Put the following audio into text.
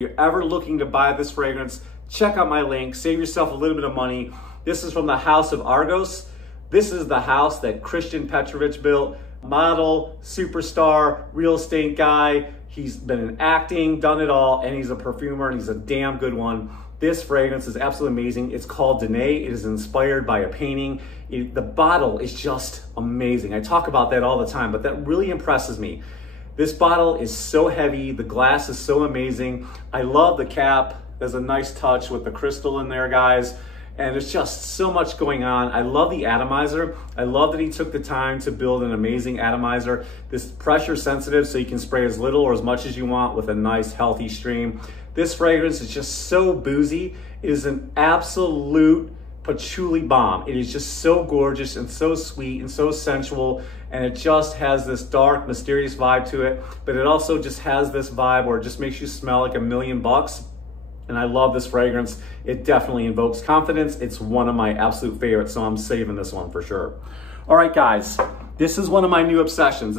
If you're ever looking to buy this fragrance, check out my link, save yourself a little bit of money. This is from the house of Argos. This is the house that Christian Petrovich built. Model, superstar, real estate guy. He's been in acting, done it all, and he's a perfumer, and he's a damn good one. This fragrance is absolutely amazing. It's called DANAE. It is inspired by a painting. The bottle is just amazing. I talk about that all the time, but that really impresses me. This bottle is so heavy. The glass is so amazing. I love the cap. There's a nice touch with the crystal in there, guys. And there's just so much going on. I love the atomizer. I love that he took the time to build an amazing atomizer. This pressure sensitive, so you can spray as little or as much as you want with a nice healthy stream. This fragrance is just so boozy. It is an absolute patchouli bomb. It is just so gorgeous and so sweet and so sensual, and it just has this dark, mysterious vibe to it, but it also just has this vibe where it just makes you smell like $1,000,000. And I love this fragrance. It definitely invokes confidence. It's one of my absolute favorites, so I'm saving this one for sure. All right, guys, this is one of my new obsessions.